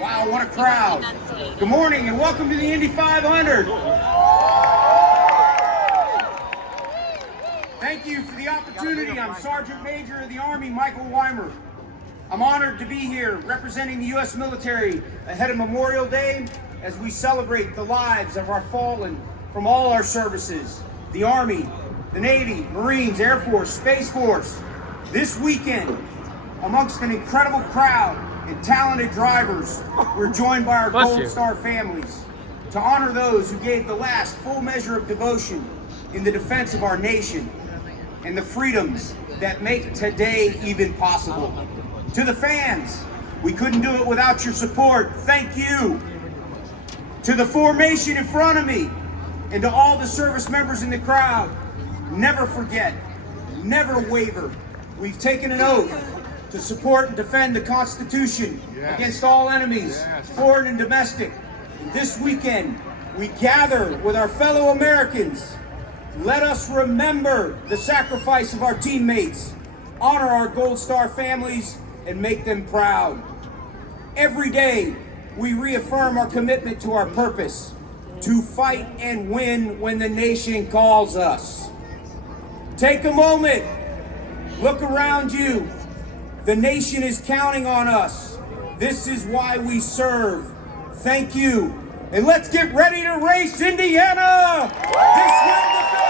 Wow, what a crowd. Good morning and welcome to the Indy 500. Thank you for the opportunity. I'm Sergeant Major of the Army, Michael Weimer. I'm honored to be here representing the U.S. military ahead of Memorial Day as we celebrate the lives of our fallen from all our services, the Army, the Navy, Marines, Air Force, Space Force. This weekend, amongst an incredible crowd and talented drivers, we're joined by our Gold Star families to honor those who gave the last full measure of devotion in the defense of our nation and the freedoms that make today even possible. To the fans, we couldn't do it without your support. Thank you. To the formation in front of me and to all the service members in the crowd, never forget, never waver. We've taken an oath to support and defend the Constitution against all enemies, foreign and domestic. This weekend, we gather with our fellow Americans. Let us remember the sacrifice of our teammates, honor our Gold Star families, and make them proud. Every day, we reaffirm our commitment to our purpose, to fight and win when the nation calls us. Take a moment, look around you. The nation is counting on us. This is why we serve. Thank you. And let's get ready to race Indiana! This will defend!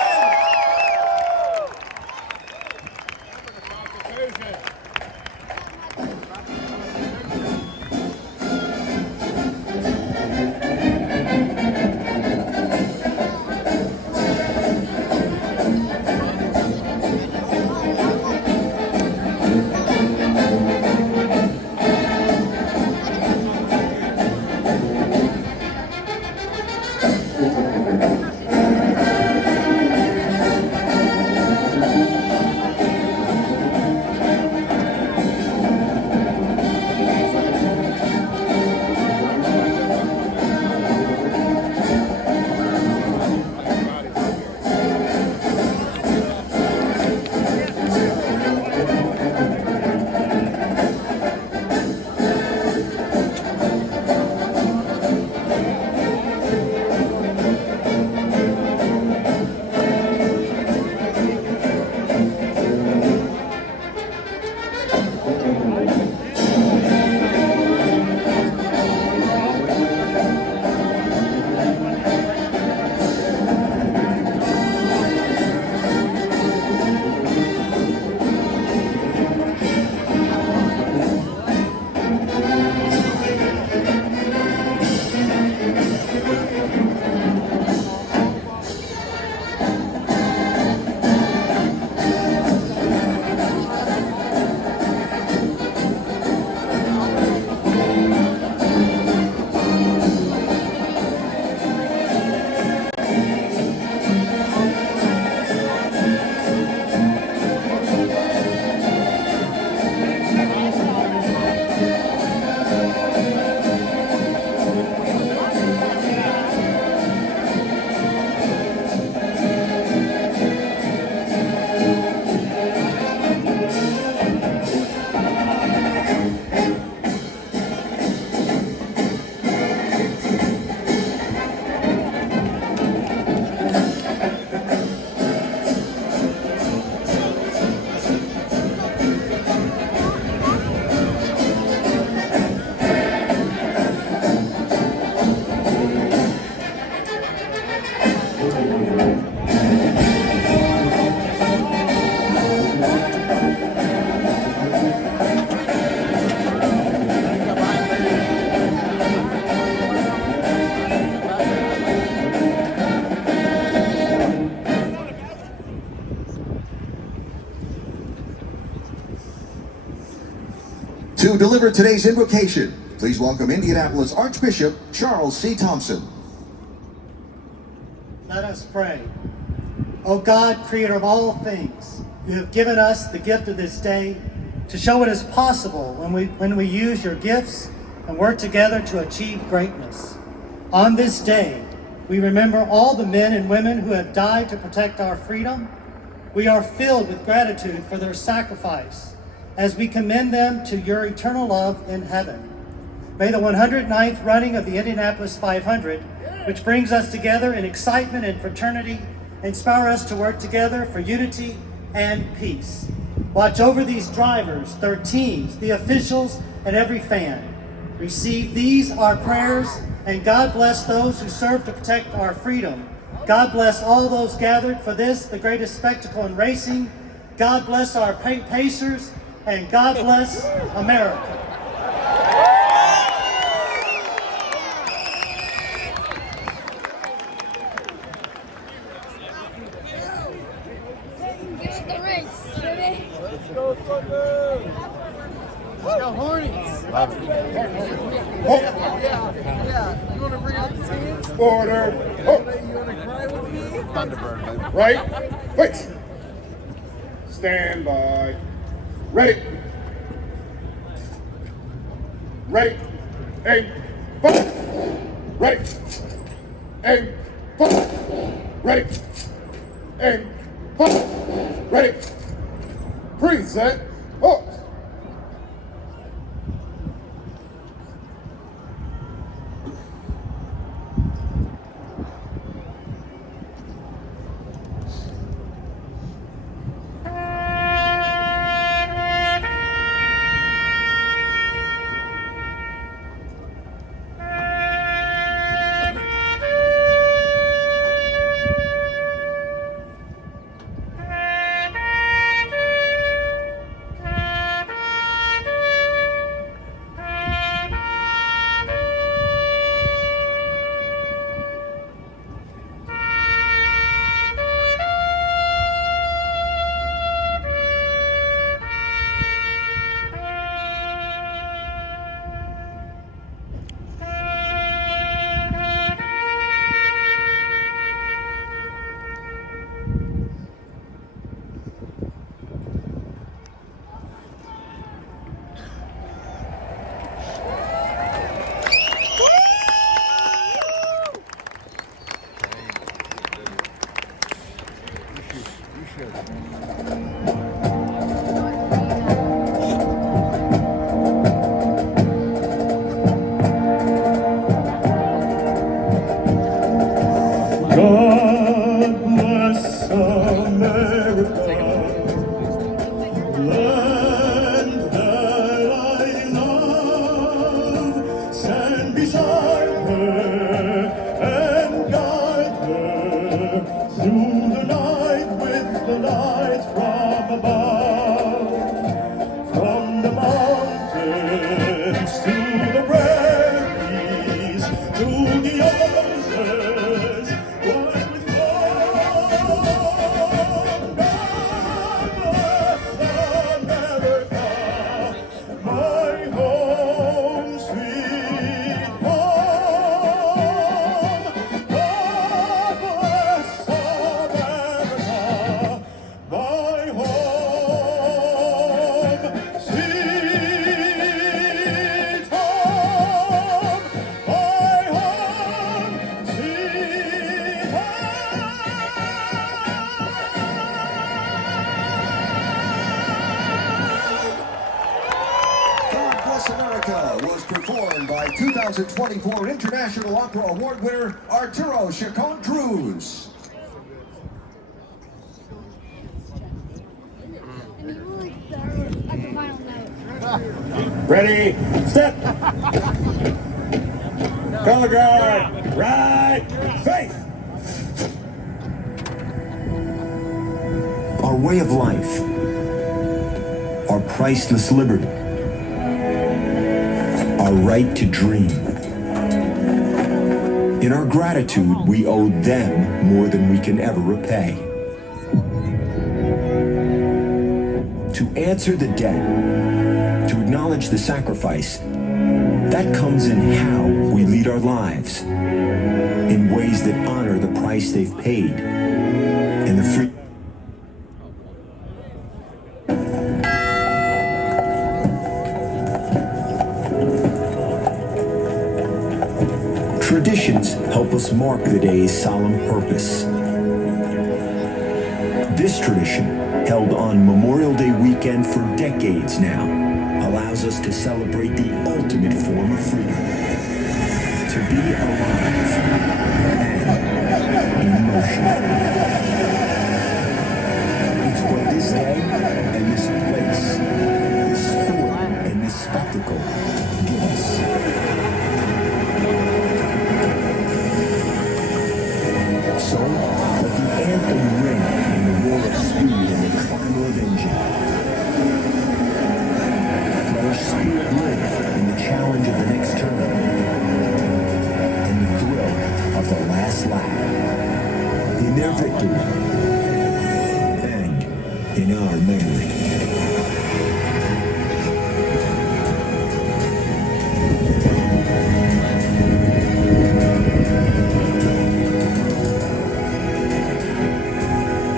To deliver today's invocation, please welcome Indianapolis Archbishop Charles C. Thompson. Let us pray. O God, creator of all things, you have given us the gift of this day to show what is possible when we use your gifts and work together to achieve greatness. On this day, we remember all the men and women who have died to protect our freedom. We are filled with gratitude for their sacrifice as we commend them to your eternal love in heaven. May the 109th running of the Indianapolis 500, which brings us together in excitement and fraternity, inspire us to work together for unity and peace. Watch over these drivers, their teams, the officials, and every fan. Receive these, our prayers, and God bless those who serve to protect our freedom. God bless all those gathered for this, the greatest spectacle in racing. God bless our pacers, and God bless America. Get the race, baby. Let's go, Palou! Let's go, Hornets! Yeah. You want to bring out the teams? Order. You want to cry with me? Thunderbird, baby. Right. Wait. Stand by. Ready. Ready. Aim. Fire. Ready. Aim. Fire. Ready. Aim. Fire. Ready. Preset. Halt. God bless America, land that I love. Stand beside her and guide her through the night with the lights from above. From the mountains to the prairies, to the oceans, wide with love. God bless America, my home, sweet home. God bless America, my home, sweet home. My home, sweet God Bless America was performed by 2024 International Opera Award winner Arturo Chacon Cruz. And you were like there at the final note. Ready. Step. Color guard. Right. Face. Our way of life, our priceless liberty, our right to dream. In our gratitude, we owe them more than we can ever repay. To answer the debt, to acknowledge the sacrifice, that comes in how we lead our lives, in ways that honor the price they've paid, and the free. Traditions help us mark the day's solemn purpose. This tradition, held on Memorial Day weekend for decades now, allows us to celebrate the ultimate form of freedom. To be alive and in motion. It's what this day and this place, this sport and this spectacle give us. So, let the anthem ring in the roar of speed and the clamor of engine. Let our spirit live in the challenge of the next turn and the thrill of the last lap. In their victory and in our memory.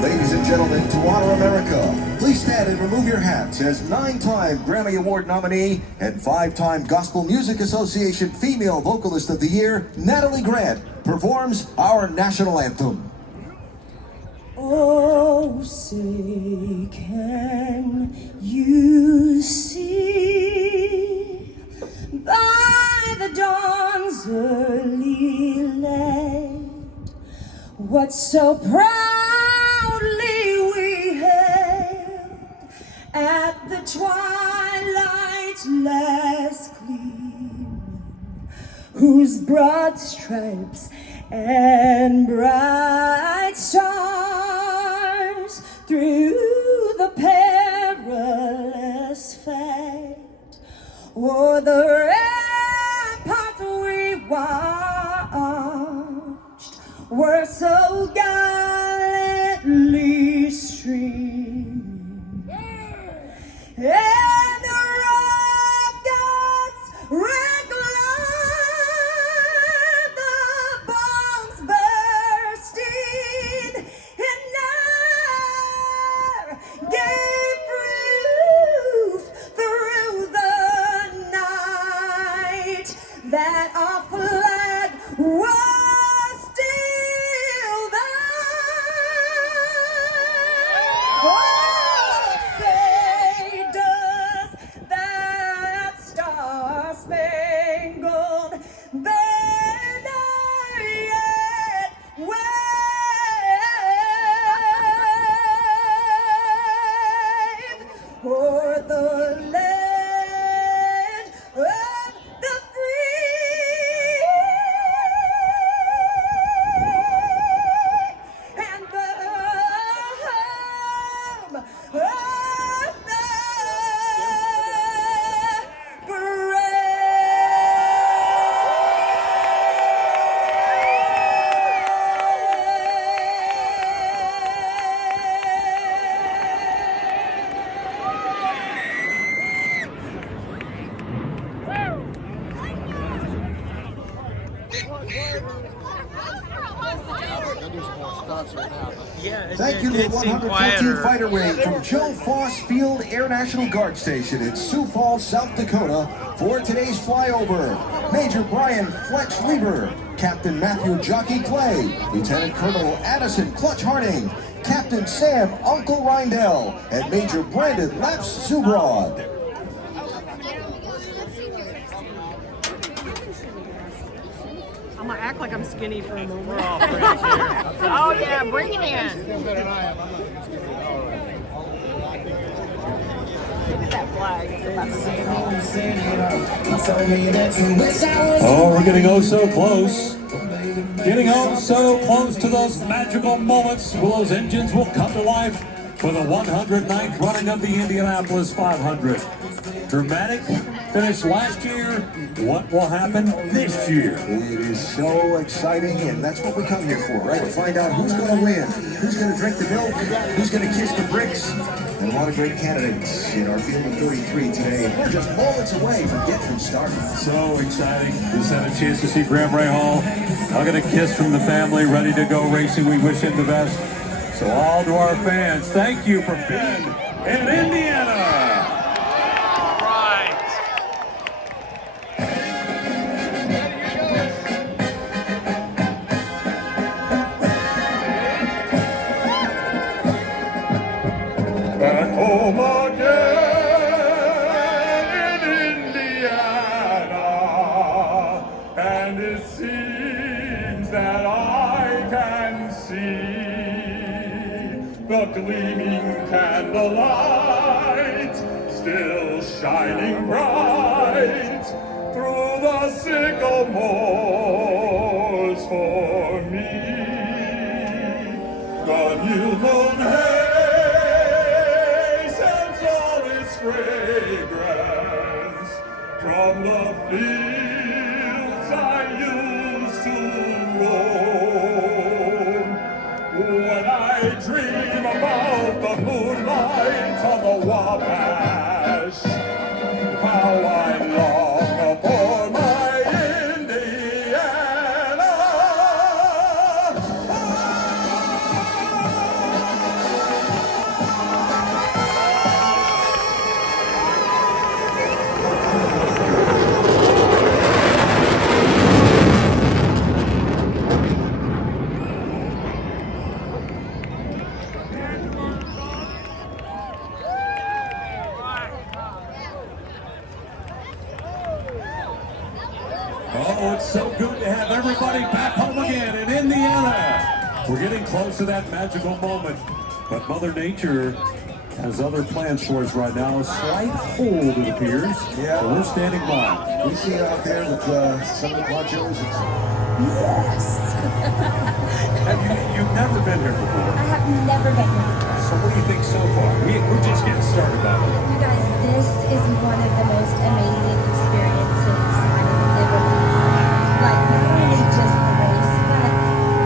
Ladies and gentlemen, to honor America, please stand and remove your hats as 9-time Grammy Award nominee and 5-time Gospel Music Association Female Vocalist of the Year, Natalie Grant, performs our national anthem. Oh, say can you see by the dawn's early light what so proudly we hailed at the twilight's last gleam, whose broad stripes and bright stars through the perilous fight o'er the ramparts we watched were so gallantly streaming, and the rockets red glare, the bombs bursting in air gave proof through the night that our flag was still there. Oh, say does that star-spangled banner yet wave o'er the land of the free and the home of the Thank you to the 114th Fighter Wing from Joe Foss Field Air National Guard Station in Sioux Falls, South Dakota for today's flyover. Major Brian Flex Lever, Captain Matthew Jockey Clay, Lieutenant Colonel Addison Clutch Harding, Captain Sam Uncle Rindell, and Major Brandon Laps Zubrod. I'm gonna act like I'm skinny for a moment. We're all friends here. Oh yeah, bring it in. Look at that flag. Oh, we're getting oh so close. Getting oh so close to those magical moments where those engines will come to life for the 109th running of the Indianapolis 500. Dramatic finish last year. What will happen this year? It is so exciting, and that's what we come here for, right? To find out who's going to win, who's going to drink the milk, who's going to kiss the bricks, and a lot of great candidates in our field of 33 today. And we're just moments away from getting started. So exciting. Just had a chance to see Graham Ray Hall. I'll get a kiss from the family, ready to go racing. We wish him the best. So all to our fans, thank you for being in Indiana. Back home again and it seems that I can see the gleaming candlelight still shining bright through the sycamores for me. The new moon haze sends all its fragrance from the fields I used to roam. When I dream about the moonlight on the Wabash, how I long for my Indiana. Oh, it's so good to have everybody back home again in Indiana. We're getting close to that magical moment, but Mother Nature has other plans for us right now. A slight hold, it appears. Yeah. So we're standing by. We see out there that some of the ponchos. Yes. You've never been here before. I have never been here. So what do you think so far? We're just getting started on it. You guys, this is one of the most amazing experiences I've ever been. Like, not only just the race, but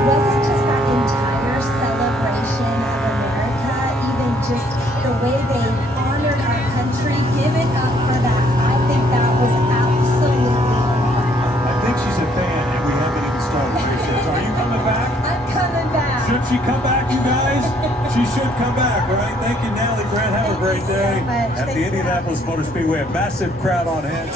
wasn't just that entire celebration of America, even just the way they honored our country, give it up for that. I think that was absolutely incredible. I think she's a fan, and we haven't even started the race yet. So are you coming back? I'm coming back. Should she come back, you guys? She should come back, right? Thank you, Natalie Grant. Have a great day at the Indianapolis Motor Speedway. A massive crowd on hand.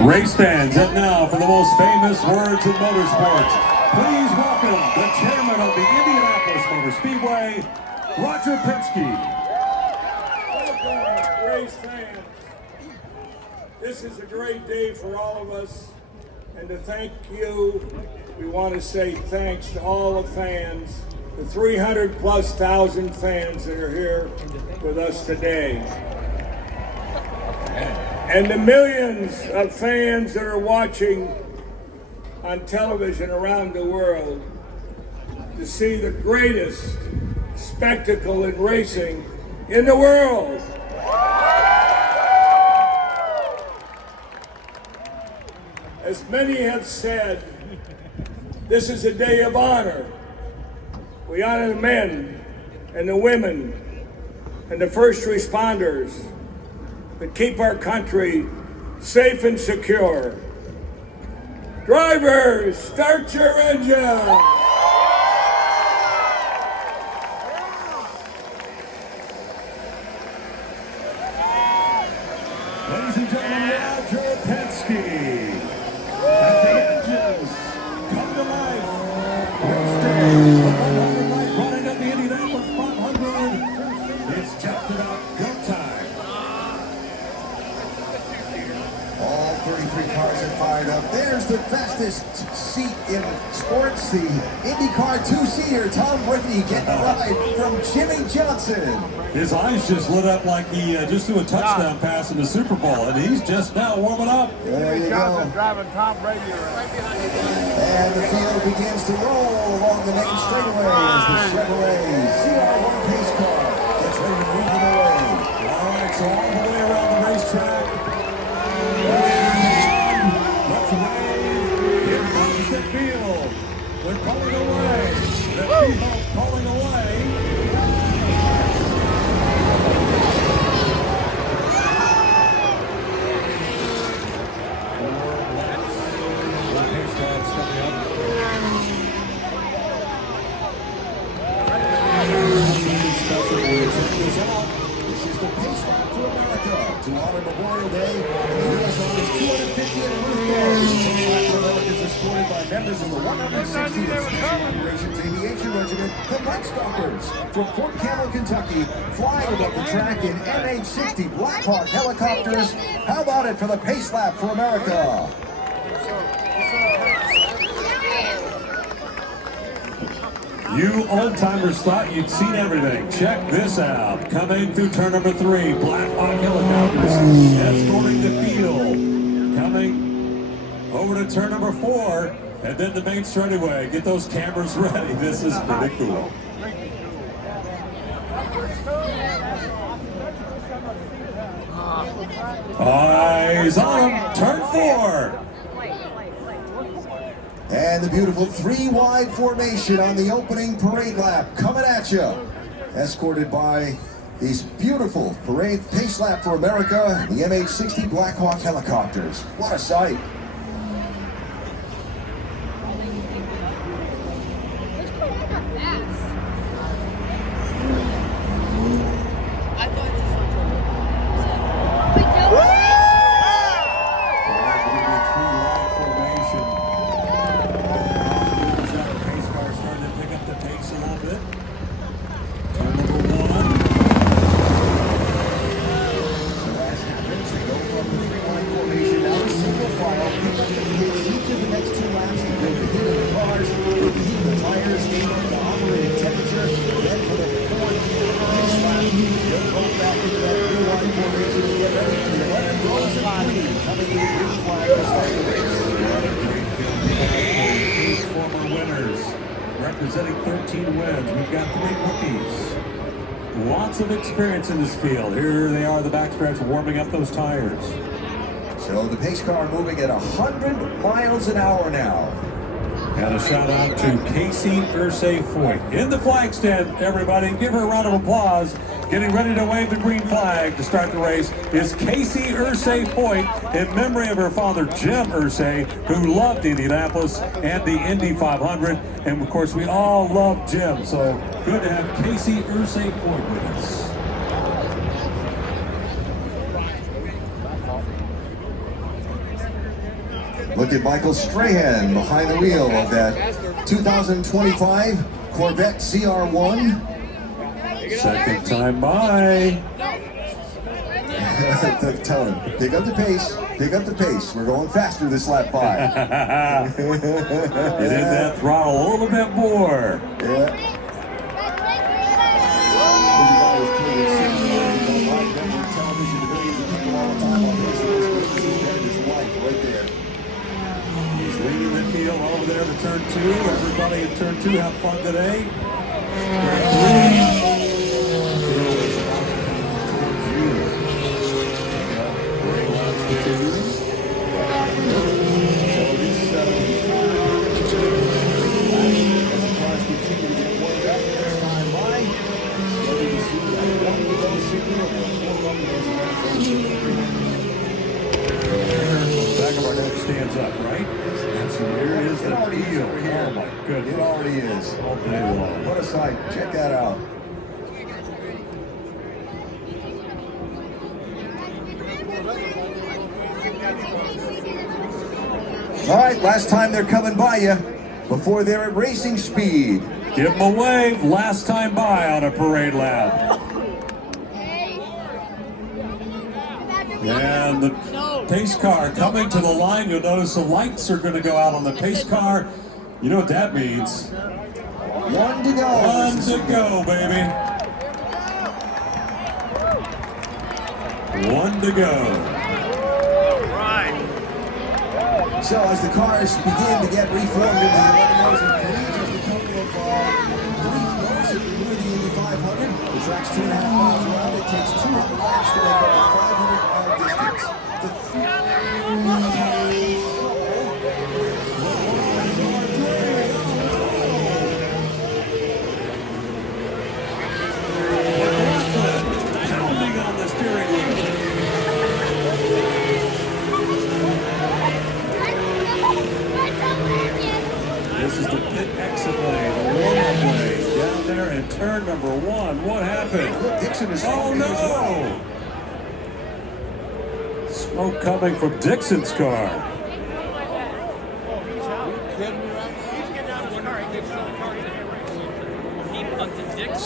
Race fans, and now for the most famous words in motorsports, please welcome the chairman of the Indianapolis Motor Speedway, Roger Penske. Welcome, race fans. This is a great day for all of us, and to thank you, we want to say thanks to all the fans, the 300,000+ fans that are here with us today. And the millions of fans that are watching on television around the world to see the greatest spectacle in racing in the world. As many have said, this is a day of honor. We honor the men and the women and the first responders that keep our country safe and secure. Drivers, start your engine. Ladies and gentlemen, Roger Penske. As the engines come to life, race day, the 100 night running of the Indianapolis 500. It's just about go time. All 33 cars are fired up. There's the fastest seat in sports, the IndyCar two-seater. Tom Brady getting a ride from Jimmy Johnson. His eyes just lit up like he just threw a touchdown pass in the Super Bowl, and he's just now warming up. There you Johnson go. driving Tom Brady right behind you. And the field begins to roll along the main straightaway as the Chevrolet CR1 pace car gets ready to move them away. All right, so all the way around the racetrack. America is escorted by members of the 160th Special Operations Aviation Regiment, the Night Stalkers, from Fort Campbell, Kentucky, flying above the track in MH-60 Black Hawk helicopters. How about it for the pace lap for America? You old-timers thought you'd seen everything. Check this out. Coming through turn number 3, Black Hawk helicopters escorting the field. Coming over to turn number 4, and then the main straightaway. Get those cameras ready. This is pretty cool. Eyes on him. Turn 4. And the beautiful 3-wide formation on the opening parade lap coming at you. Escorted by these beautiful parade pace lap for America, the MH-60 Black Hawk helicopters. What a sight. Representing 13 wins, we've got 3 rookies. Lots of experience in this field. Here they are, the backstretch, warming up those tires. So the pace car moving at 100 miles an hour now. And a shout out to Casey Ursay-Foyt in the flag stand, everybody. Give her a round of applause. Getting ready to wave the green flag to start the race is Casey Ursay-Foyt in memory of her father, Jim Ursay, who loved Indianapolis and the Indy 500. And of course, we all love Jim. So good to have Casey Ursay-Foyt with us. Look at Michael Strahan behind the wheel of that 2025 Corvette CR1. Second time by. Tell him, pick up the pace, pick up the pace. We're going faster this lap 5. Get in that throttle a little bit more. Yeah. He's leading the field over there to turn 2. Everybody in turn 2 have fun today. Back of our head stands up, right? So here is the field. Oh my goodness. It already is. All day long. What a sight. Check that out. All right, last time they're coming by you before they're at racing speed. Give them a wave. Last time by on a parade lap. And the pace car coming to the line. You'll notice the lights are going to go out on the pace car. You know what that means. 1 to go. 1 to go, baby. 1 to go. So as the cars begin to get reformed into the 11 rows and 3, just a total of 3 rows if you move the Indy 500. The track's 2.5 miles around. It takes 200 laps to make up a 500-mile distance. Pounding on the steering wheel. This is the pit exit lane, the warm-up lane, down there in turn number 1. What happened? Dixon is oh no! Smoke coming from Dixon's car.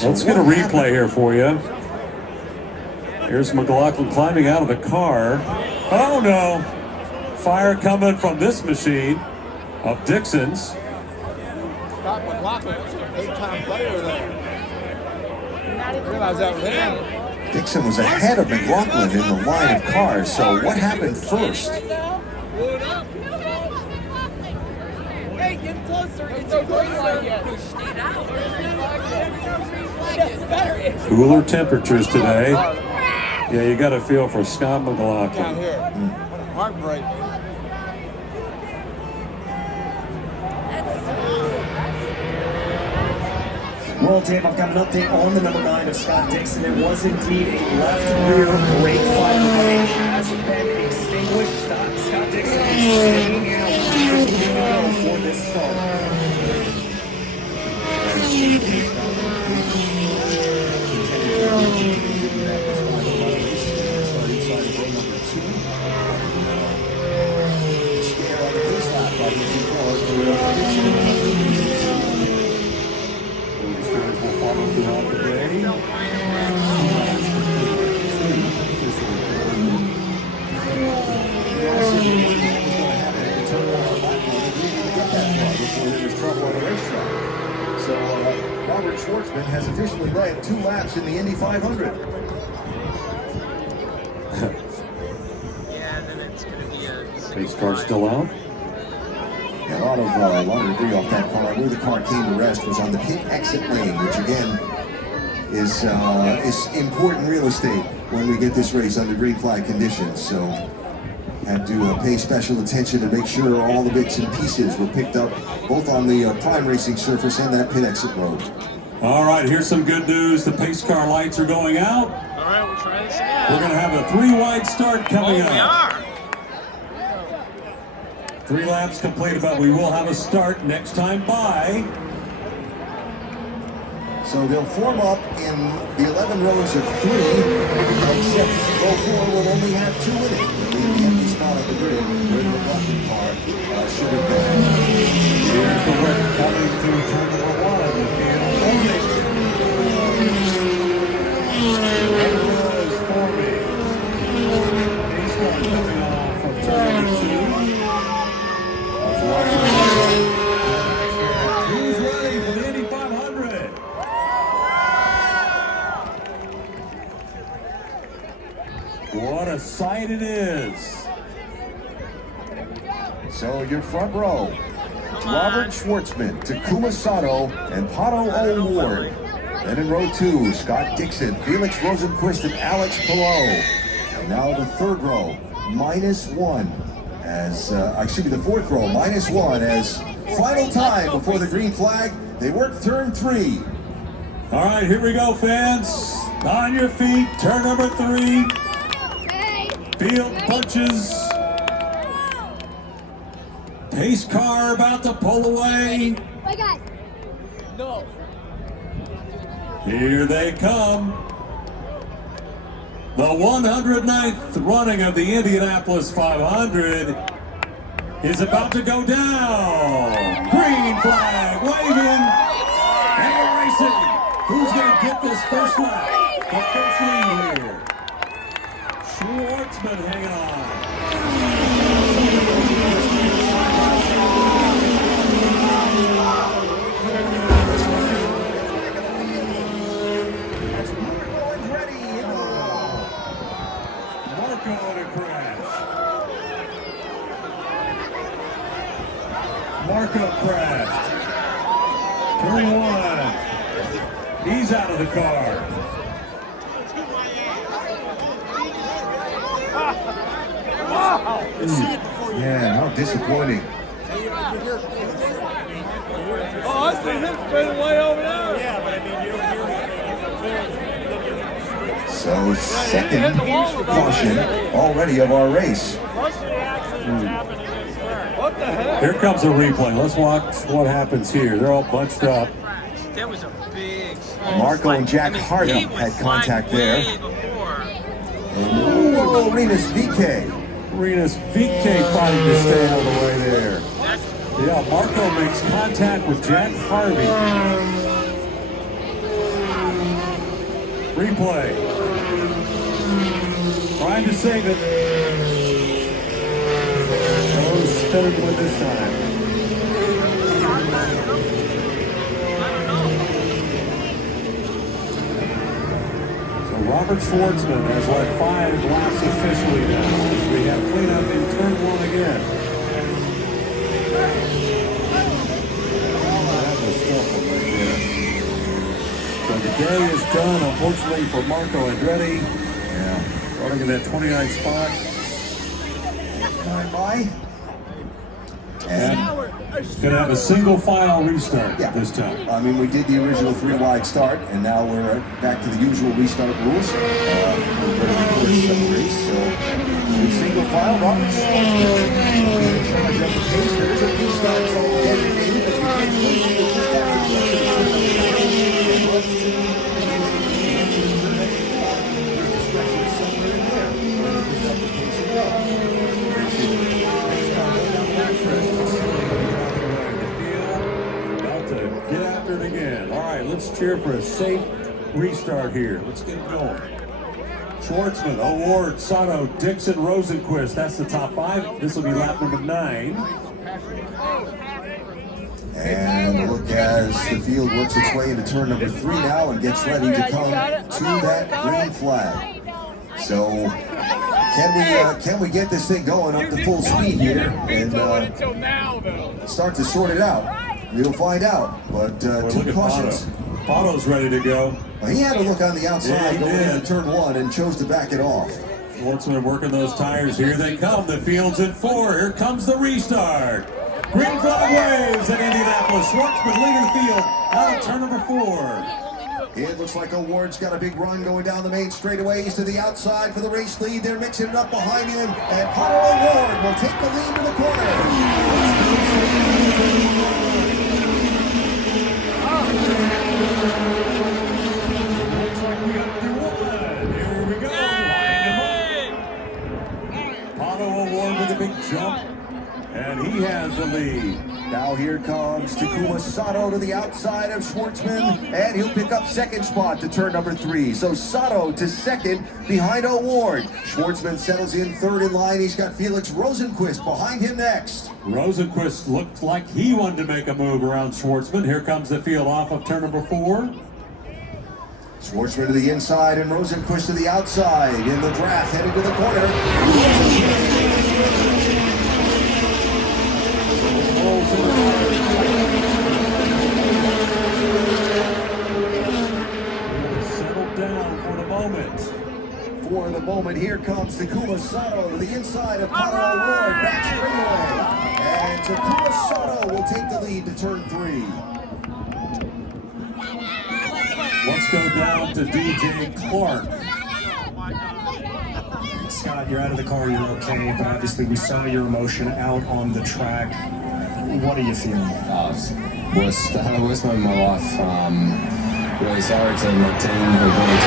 So let's get a replay here for you. Here's McLaughlin climbing out of the car. Oh no! Fire coming from this machine of Dixon's. Scott McLaughlin, big-time player there. Realize that was him. Dixon was ahead of McLaughlin in the line of cars, so what happened first? Hey, get closer. It's a closer. Cooler temperatures today. Yeah, you got a feel for Scott Down McLaughlin. here. Heartbreak. Well, Dave, I've got an update on the number 9 of Scott Dixon. It was indeed a left rear brake fire, but it has been extinguished. Scott Dixon is staying out for this start. Throughout the day. So Robert Schwartzman has officially led 2 laps in the Indy 500. Yeah, then it's going to be a... Pace car still out. Yeah, a lot of debris off that car. Where the car came to rest was on the pit exit lane, which again is important real estate when we get this race under green flag conditions. So had to pay special attention to make sure all the bits and pieces were picked up both on the prime racing surface and that pit exit road. All right, here's some good news. The pace car lights are going out. All right, we'll try this again. We're going to have a 3-wide start coming up. We are. 3 laps completed, but we will have a start next time by. So they'll form up in the 11 rows of 3, except row 4 will only have 2 in it. It'll leave the empty spot on the grid where the McLaughlin car should have been. Here's the wreck coming through turn number 1 of the field. Is forming. Pace car coming off from turn number 2. Who's ready for the Indy 500? What a sight it is. So your front row, Robert Schwartzman, Takuma Sato, and Pato O'Ward. Then in row 2, Scott Dixon, Felix Rosenquist, and Alex Palou. And now the third row, -1. As, the fourth row, -1 as final time before the green flag. They work turn 3. All right, here we go, fans. On your feet, turn number 3. Field punches. Pace car about to pull away. My God. No. Here they come. The 109th running of the Indianapolis 500 is about to go down. Green flag waving. And we're racing. Who's going to get this first lap? The first lead here. Schwartzman hanging on. Marco in a crash. Marco crashed. Turn 1. He's out of the car. Yeah, how disappointing. Oh, I see him straight away over there. Yeah, but I mean, So second caution already of our race. What the heck? Here comes a replay. Let's watch what happens here. They're all bunched up. That was a big... Marco and Jack Harding had contact there. And Renus VK. Renus VK fighting to stay out of the way there. Yeah, Marco makes contact with Jack Harvey. Replay. Trying to save it. Oh, spinning with this time. So Robert Schwartzman has led 5 laps officially now as we have cleanup in turn 1 again. That was tough one right there. So the day is done, unfortunately, for Marco Andretti. Yeah, running in that 29th spot. By. And gonna have a single file restart this time. I mean, we did the original 3-wide start, and now we're back to the usual restart rules. We're going to reverse some race, so single file, Roberts. There is a restart zone designated, but you just have Get after it again. All right, let's cheer for a safe restart here. Let's get going. Schwartzman, Award, Sato, Dixon, Rosenquist. That's the top 5. This will be lap number 9. And look as the field works its way into turn number 3 now and gets ready to come to that green flag. So can we get this thing going up to full speed here and start to sort it out? We'll find out, but 2 cautions. Palou's ready to go. Well, he had a look on the outside going into turn 1 and chose to back it off. Schwartzman working those tires. Here they come. The field's at 4. Here comes the restart. Green flag waves at Indianapolis. Schwartzman leading the field out of turn number 4. It looks like Award's got a big run going down the main straightaways to the outside for the race lead. They're mixing it up behind him, and Palou Award will take the lead to the corner. Looks like we got through 1. Here we go. Palou Award with a big jump, and he has the lead. Now here comes Takuma Sato to the outside of Schwartzman, and he'll pick up second spot to turn number 3. So Sato to second behind Award. Schwartzman settles in third in line. He's got Felix Rosenquist behind him next. Rosenquist looked like he wanted to make a move around Schwartzman. Here comes the field off of turn number 4. Schwartzman to the inside and Rosenquist to the outside. In the draft, heading to the corner. Settled down for the moment. For the moment, here comes Takuma Sato to the inside of Palou Award, back straightaway. And Takuma Sato will take the lead to turn 3. Let's go down to DJ Clark. Scott, you're out of the car, you're okay, but obviously we saw your emotion out on the track. What are you feeling? Worst moment of my life. Really sorry to my team for going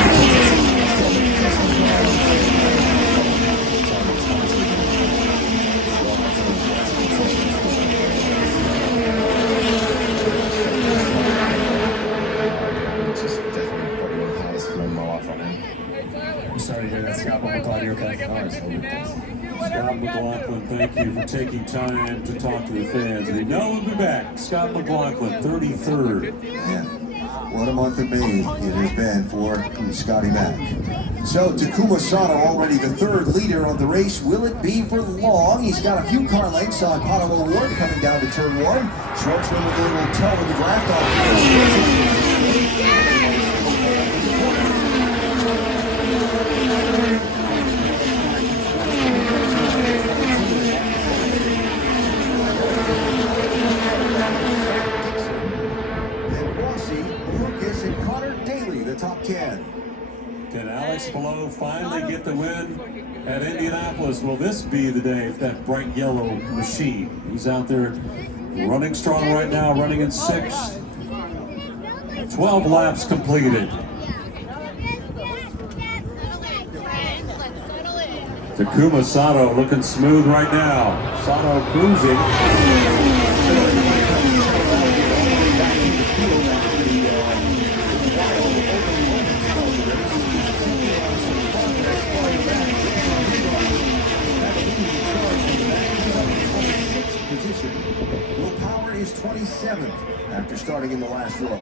It's just definitely probably the hardest moment of my life right now. I'm sorry to hear that, Scott, but we're glad you're okay. Scott McLaughlin, thank you for taking time to talk to the fans. We know we'll be back. Scott McLaughlin, 33rd. Yeah. What a month of May it has been for Scotty Mack. So Takuma Sato already the 3rd leader of the race. Will it be for long? He's got a few car lengths on Palou Award coming down to turn 1. Schwartzman with a little toe in the draft on. Top 10. Can Alex Palou finally get the win at Indianapolis? Will this be the day for that bright yellow machine? He's out there running strong right now, running in 6th. 12 laps completed. Takuma Sato looking smooth right now. Sato cruising. running in the last row.